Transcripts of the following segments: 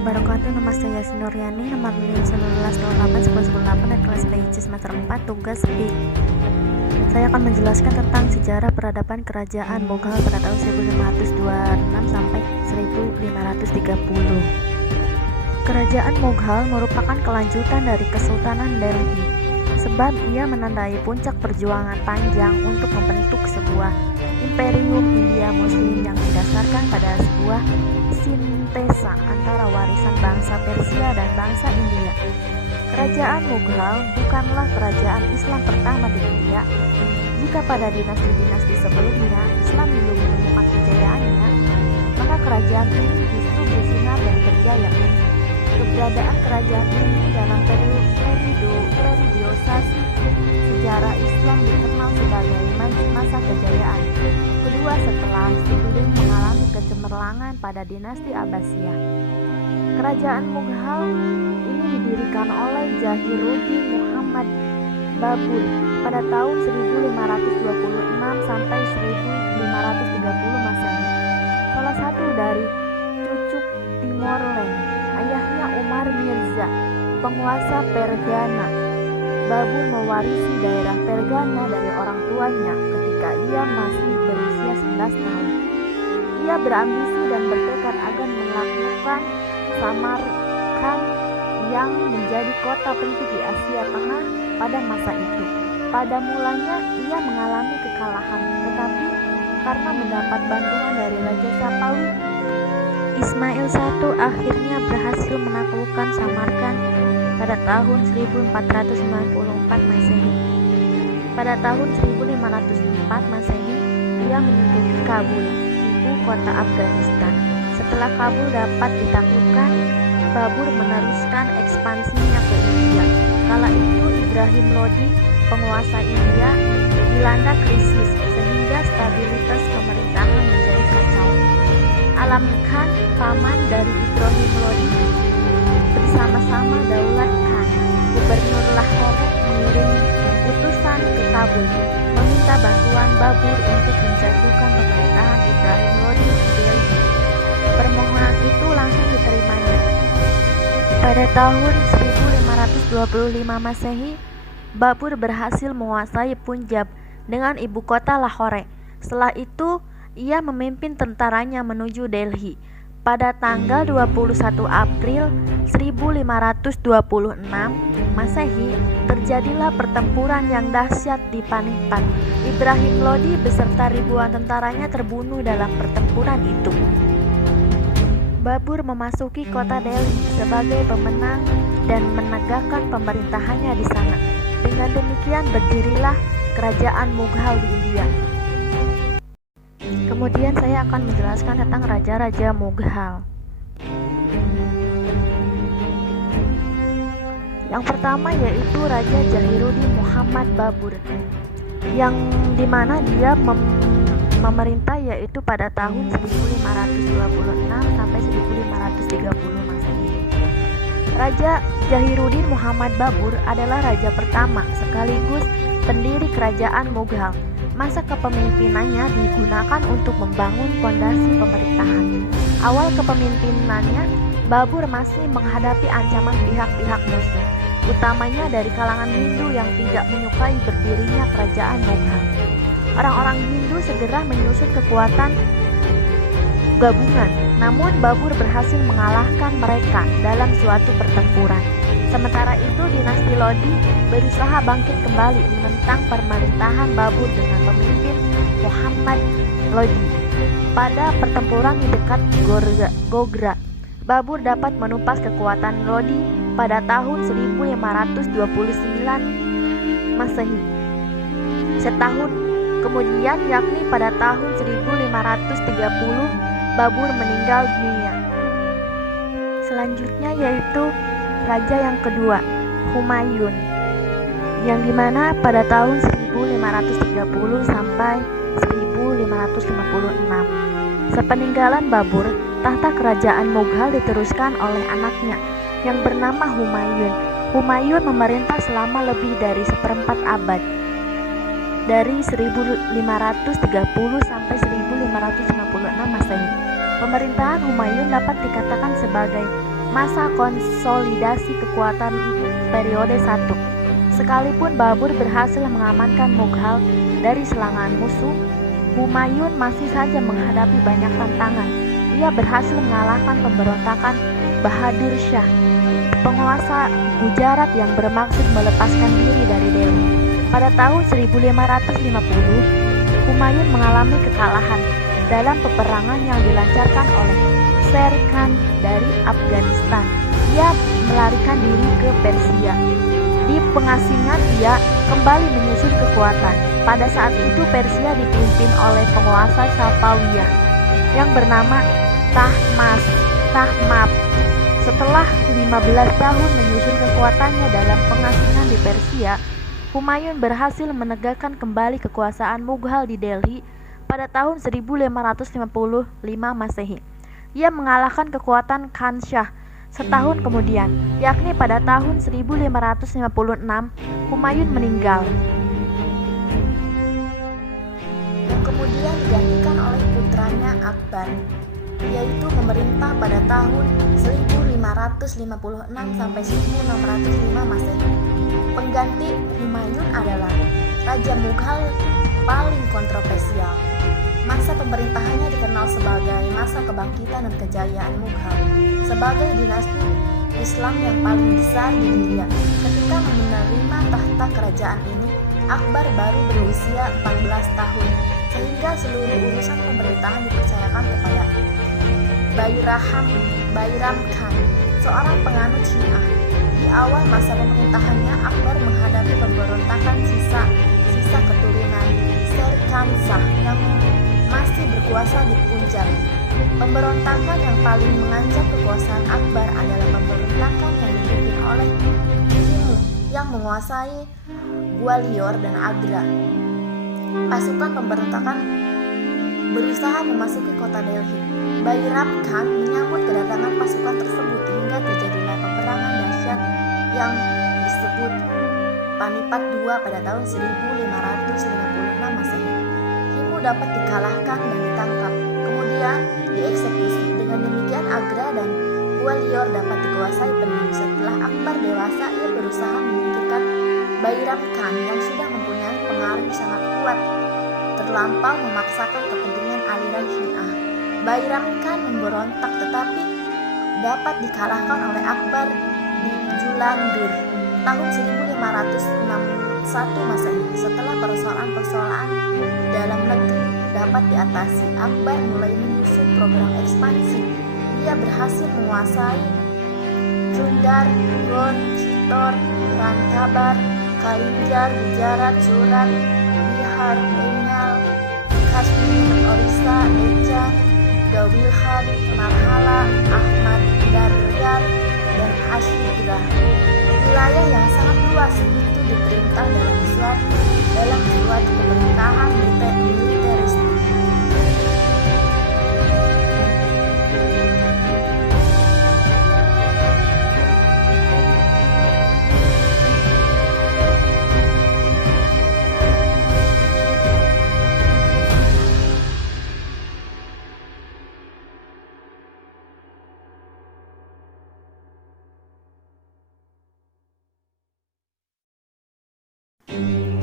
warahmatullahi wabarakatuh. Nama saya Yasin Nuryani, nomor NIM 1908 dan kelas PIC semester 4, tugas B. Saya akan menjelaskan tentang sejarah peradaban kerajaan Mughal pada tahun 1526 sampai 1530. Kerajaan Mughal merupakan kelanjutan dari Kesultanan Delhi, sebab ia menandai puncak perjuangan panjang untuk membentuk sebuah imperium India Muslim yang didasarkan pada sebuah sintesa antara warisan bangsa Persia dan bangsa India. Kerajaan Mughal bukanlah kerajaan Islam pertama di India. Jika pada dinasti-dinasti sebelumnya Islam belum menemukan kejayaannya, maka kerajaan ini justru bersinar dan berjaya. Keberadaan kerajaan ini dalam periodisasi sejarah Islam dikenal sebagai masa kejayaan kedua setelah sebelum mengalami kecemerlangan pada dinasti Abbasiyah. Kerajaan Mughal ini didirikan oleh Jahiruddin Muhammad Babur pada tahun 1526 sampai 1530 Masehi. Salah satu dari cucu Timur Leng, ayahnya Umar Mirza, penguasa Fergana. Babur mewarisi daerah Fergana dari orang tuanya ketika ia masih berusia 11 tahun. Ia berambisi dan bertekad akan melakukan Samarkand yang menjadi kota penting di Asia Tengah pada masa itu. Pada mulanya ia mengalami kekalahan, tetapi karena mendapat bantuan dari Raja Sapawi, Ismail I akhirnya berhasil menaklukkan Samarkand pada tahun 1494 Masehi. Pada tahun 1504 Masehi, ia menduduki Kabul, ibu kota Afghanistan. Setelah Kabul dapat ditaklukkan, Babur meneruskan ekspansinya ke India. Kala itu Ibrahim Lodi, penguasa India, dilanda krisis sehingga stabilitas pemerintahan menjadi kacau. Alam Khan, paman dari Ibrahim Lodi, bersama-sama Daulat Khan, gubernur Lahore, mengirim utusan ke Kabul meminta bantuan Babur untuk menjatuhkan pemerintahan Ibrahim Lodi di Delhi. Permohonan itu langsung diterimanya. Pada tahun 1525 Masehi, Babur berhasil menguasai Punjab dengan ibu kota Lahore. Setelah itu, ia memimpin tentaranya menuju Delhi. Pada tanggal 21 April 1526 Masehi, terjadilah pertempuran yang dahsyat di Panipat. Ibrahim Lodi beserta ribuan tentaranya terbunuh dalam pertempuran itu. Babur memasuki kota Delhi sebagai pemenang dan menegakkan pemerintahannya di sana. Dengan demikian berdirilah kerajaan Mughal di India. Kemudian saya akan menjelaskan tentang raja-raja Mughal. Yang pertama yaitu Raja Jahiruddin Muhammad Babur, yang dimana dia memerintah yaitu pada tahun 1526 sampai 1530 Masehi. Raja Jahiruddin Muhammad Babur adalah raja pertama sekaligus pendiri kerajaan Mughal. Masa kepemimpinannya digunakan untuk membangun fondasi pemerintahan. Awal kepemimpinannya, Babur masih menghadapi ancaman pihak-pihak musuh, utamanya dari kalangan Hindu yang tidak menyukai berdirinya kerajaan Mughal. Orang-orang Hindu segera menyusun kekuatan gabungan, namun Babur berhasil mengalahkan mereka dalam suatu pertempuran. Sementara itu, dinasti Lodi berusaha bangkit kembali menentang pemerintahan Babur dengan pemimpin Muhammad Lodi. Pada pertempuran di dekat Gogra, Babur dapat menumpas kekuatan Lodi pada tahun 1529 Masehi. Setahun kemudian, yakni pada tahun 1530, Babur meninggal dunia. Selanjutnya yaitu raja yang kedua, Humayun, yang dimana pada tahun 1530 sampai 1556. Sepeninggalan Babur, tahta kerajaan Mughal diteruskan oleh anaknya yang bernama Humayun. Humayun memerintah selama lebih dari seperempat abad, dari 1530 sampai 1556 Masehi. Pemerintahan Humayun dapat dikatakan sebagai masa konsolidasi kekuatan periode 1. Sekalipun Babur berhasil mengamankan Mughal dari serangan musuh, Humayun masih saja menghadapi banyak tantangan. Ia berhasil mengalahkan pemberontakan Bahadur Shah, penguasa Gujarat yang bermaksud melepaskan diri dari Delhi. Pada tahun 1550, Humayun mengalami kekalahan dalam peperangan yang dilancarkan oleh Sher Khan dari Afghanistan. Ia melarikan diri ke Persia. Di pengasingan ia kembali menyusun kekuatan. Pada saat itu Persia dipimpin oleh penguasa Safawiyah yang bernama Tahmasp. Setelah 15 tahun menyusun kekuatannya dalam pengasingan di Persia, Humayun berhasil menegakkan kembali kekuasaan Mughal di Delhi pada tahun 1555 Masehi. Ia mengalahkan kekuatan Khan Shah setahun kemudian, yakni pada tahun 1556, Humayun meninggal, yang kemudian digantikan oleh putranya Akbar, yaitu memerintah pada tahun 1556 sampai 1605 Masehi. Pengganti Humayun adalah Raja Mughal paling kontroversial. Masa pemerintahannya dikenal sebagai masa kebangkitan dan kejayaan Mughal sebagai dinasti Islam yang paling besar di dunia. Ketika menerima tahta kerajaan ini, Akbar baru berusia 14 tahun, sehingga seluruh urusan pemerintahan dipercayakan kepada Bairam Khan, seorang penganut Syiah. Di awal masa pemerintahannya, Akbar menghadapi pemberontakan sisa keturunan Sher Khan Shah yang masih berkuasa di Punjab. Pemberontakan yang paling mengancam kekuasaan Akbar adalah pemberontakan yang dipimpin oleh Timu yang menguasai Gwalior dan Agra. Pasukan pemberontakan berusaha memasuki kota Delhi. Bairam Khan menyambut kedatangan pasukan tersebut hingga terjadilah peperangan dahsyat yang disebut Panipat II pada tahun 1556 Masehi. Timu dapat dikalahkan dan ditangkap, kemudian dieksekusi. Dengan demikian Agra dan Gwalior dapat dikuasai penuh. Setelah Akbar dewasa, ia berusaha menyingkirkan Bairam Khan yang sudah mempunyai pengaruh sangat kuat, terlampau memaksakan kepentingan aliran Syiah. Bairam Khan memberontak tetapi dapat dikalahkan oleh Akbar di Julandur tahun 1561 Masehi. Setelah persoalan-persoalan dalam negeri dapat diatasi, Akbar mulai menyusun program ekspansi. Ia berhasil menguasai Chundar, Gon, Chittor, Ranthambore, Kalinjar, Gujarat, Surat, Bihar, Bengal, Kashmir, Orissa, Deccan, Gavilhan, Malhala, Ahmad Daryar, dan Ashigrah. Wilayah yang sangat luas itu diperintah dalam suatu pemerintahan militeristik.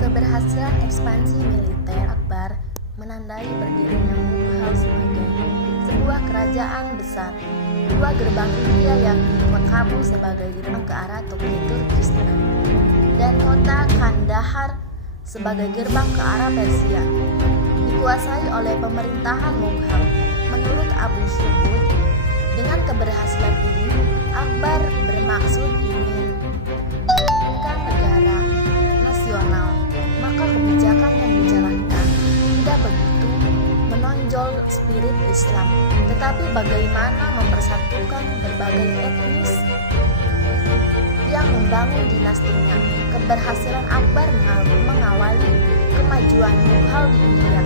Keberhasilan ekspansi militer Akbar menandai berdirinya Mughal sebagai sebuah kerajaan besar. Dua gerbang India yakni Kabul sebagai gerbang ke arah Turkistan dan kota Kandahar sebagai gerbang ke arah Persia dikuasai oleh pemerintahan Mughal. Menurut Abu Suud, dengan keberhasilan ini Akbar bermaksud ingin mendirikan negara nasional. Maka kebijakan yang dijalankan tidak begitu menonjol spirit Islam, tetapi bagaimana mempersatukan berbagai etnis yang membangun dinastinya. Keberhasilan Akbar mengawali kemajuan Mughal di India